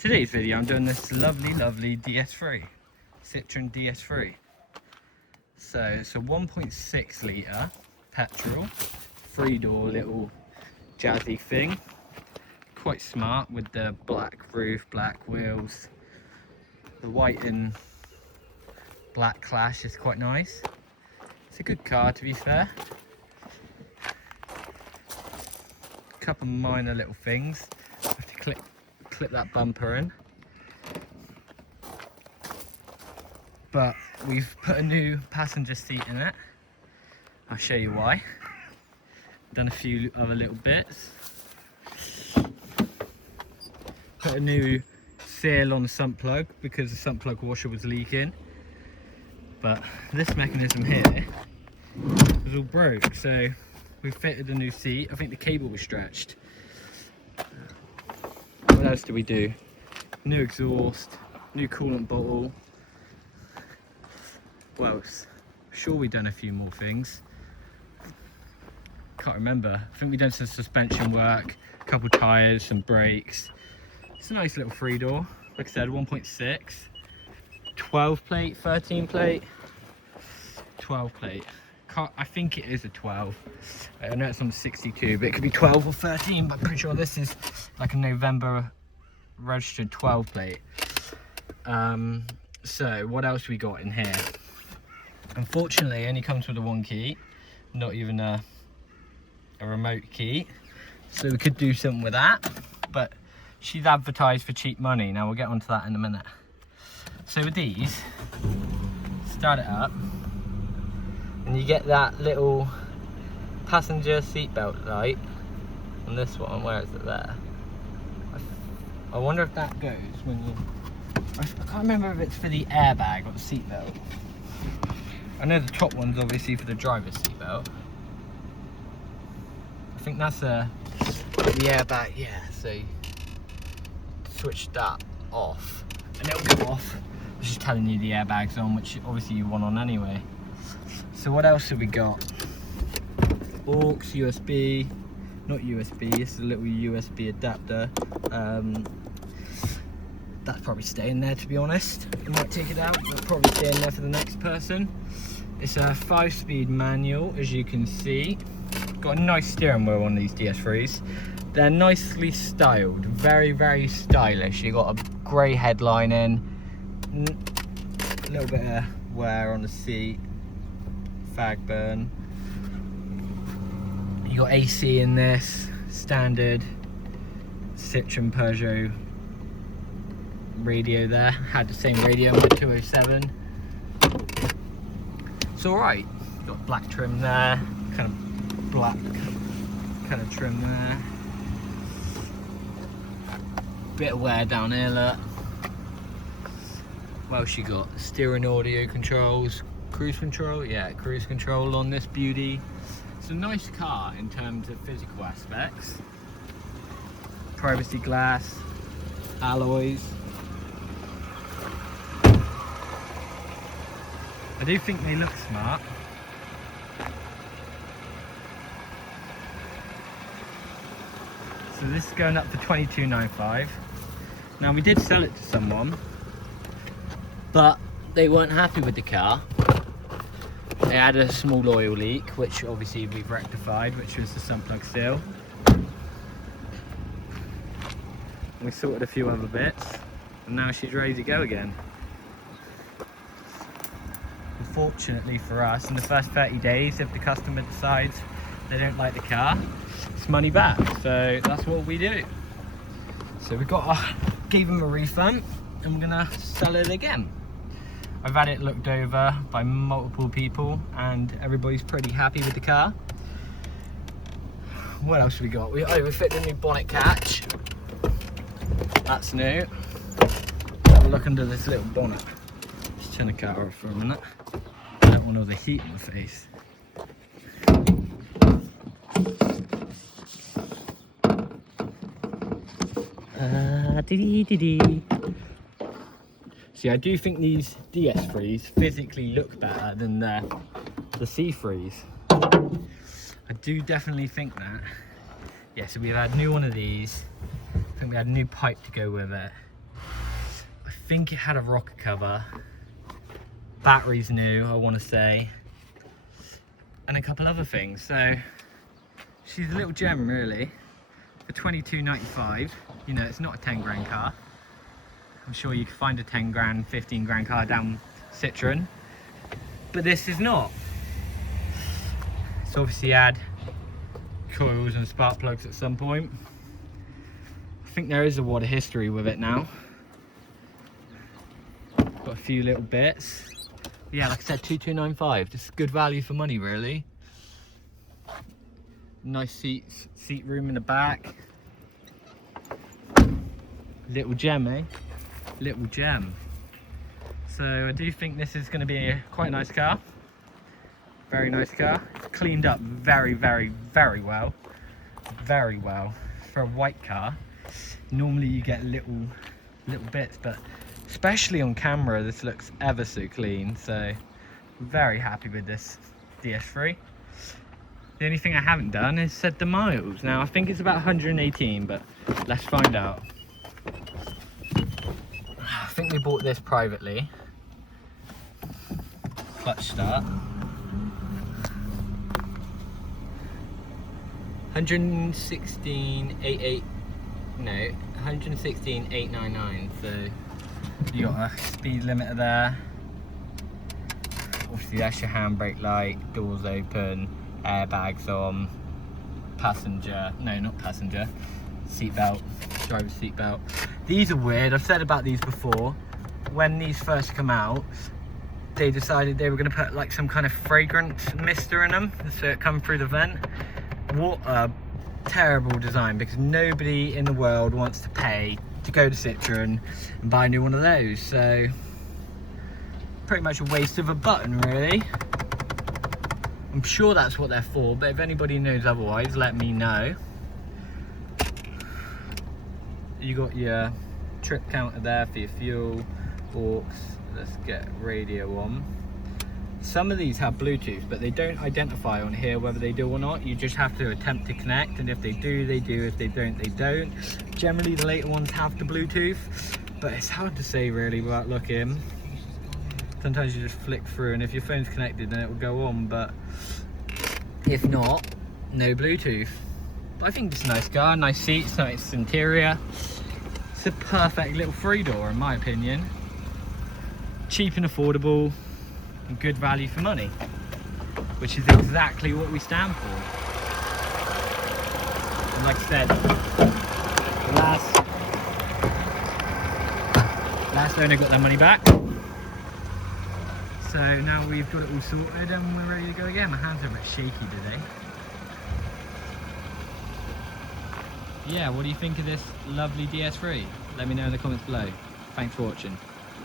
Today's video, I'm doing this lovely DS3, Citroën DS3. So it's a 1.6 litre petrol, 3-door little jazzy thing. Quite smart with the black roof, black wheels. The white and black clash is quite nice. It's a good car, to be fair. A couple minor little things. I have to clip that bumper in, but we've put a new passenger seat in it. I'll show you why. Done a few other little bits. Put a new seal on the sump plug because the sump plug washer was leaking, but this mechanism here was all broke, so we fitted a new seat. I think the cable was stretched. What else do we do? New exhaust, new coolant bottle. What else? Sure, we've done a few more things. Can't remember. I think we've done some suspension work, a couple tyres, some brakes. It's a nice little 3-door. Like I said, 1.6, 12 plate, 13 plate, 12 plate. I think it is a 12. I know it's on 62, but it could be 12 or 13, but I'm pretty sure this is like a November registered 12 plate. So what else we got in here? Unfortunately, it only comes with a 1 key, not even a remote key. So we could do something with that, but she's advertised for cheap money. Now we'll get onto that in a minute. So with these, start it up, and you get that little passenger seatbelt light on this one. Where is it? There. I wonder if that goes when you... I can't remember if it's for the airbag or the seatbelt. I know the top one's obviously for the driver's seatbelt. I think that's the airbag, yeah. So you switch that off and it'll go off. It's just telling you the airbag's on, which obviously you want on anyway. So what else have we got? Aux, USB, not USB, it's a little USB adapter. That's probably staying there, to be honest. I might take it out, but it'll probably stay in there for the next person. It's a 5-speed manual, as you can see. Got a nice steering wheel on these DS3s. They're nicely styled, very stylish. You got a grey headline in, a little bit of wear on the seat, fag burn. You got AC in this, standard Citroën Peugeot radio there. Had the same radio on the 207. It's alright. Got black trim there, kind of black kind of trim there. Bit of wear down here, look. What else you got? Steering audio controls, cruise control, yeah, cruise control on this beauty. It's a nice car in terms of physical aspects. Privacy glass, alloys. I do think they look smart. So this is going up for $22.95. Now we did sell it to someone, but they weren't happy with the car. They had a small oil leak, which obviously we've rectified, which was the sump plug seal. We sorted a few other bits, and now she's ready to go again. Unfortunately for us, in the first 30 days, if the customer decides they don't like the car, it's money back. So that's what we do. So we gave them a refund, and we're gonna sell it again. I've had it looked over by multiple people, and everybody's pretty happy with the car. What else have we got? We fit the new bonnet catch. That's new. Have a look under this little bonnet. Just turn the car off for a minute. I don't want all the heat in the face. See, I do think these DS3s physically look better than the C3s. I do definitely think that. Yeah, so we've had a new one of these. I think we had a new pipe to go with it. I think it had a rocker cover. Batteries new, I want to say. And a couple other things. So she's a little gem really. For $22.95. You know, it's not a 10 grand car. I'm sure you can find a 10 grand, 15 grand car down Citroën. But this is not. It's obviously had coils and spark plugs at some point. I think there is a lot of history with it now. Got a few little bits. Yeah, like I said, 2295. Just good value for money, really. Nice seat room in the back. Little gem, eh? Little gem. So I do think this is going to be a quite nice car. Very nice car. It's cleaned up very, very, very well. Very well. For a white car, normally you get little bits, but especially on camera, this looks ever so clean. So very happy with this DS3. The only thing I haven't done is set the miles. Now I think it's about 118, but let's find out. I think we bought this privately. Clutch start. 116,899. So you got a speed limiter there. Obviously that's your handbrake light, doors open, airbags on, passenger, no not passenger, seatbelt, driver's seatbelt. These are weird, I've said about these before. When these first come out, they decided they were going to put like some kind of fragrance mister in them so it come through the vent. What a terrible design, because nobody in the world wants to pay to go to Citroën and buy a new one of those. So pretty much a waste of a button really. I'm sure that's what they're for, but if anybody knows otherwise, let me know. You got your trip counter there for your fuel, aux. Let's get radio on. Some of these have Bluetooth, but they don't identify on here whether they do or not. You just have to attempt to connect, and if they do, they do. If they don't, they don't. Generally, the later ones have the Bluetooth, but it's hard to say really without looking. Sometimes you just flick through, and if your phone's connected, then it will go on, but if not, no Bluetooth. But I think it's a nice car, nice seats, nice interior. It's a perfect little three-door in my opinion. Cheap and affordable, and good value for money, which is exactly what we stand for. And like I said, the last owner got their money back. So now we've got it all sorted and we're ready to go again. My hands are a bit shaky today. Yeah, what do you think of this lovely DS3? Let me know in the comments below. Thanks for watching.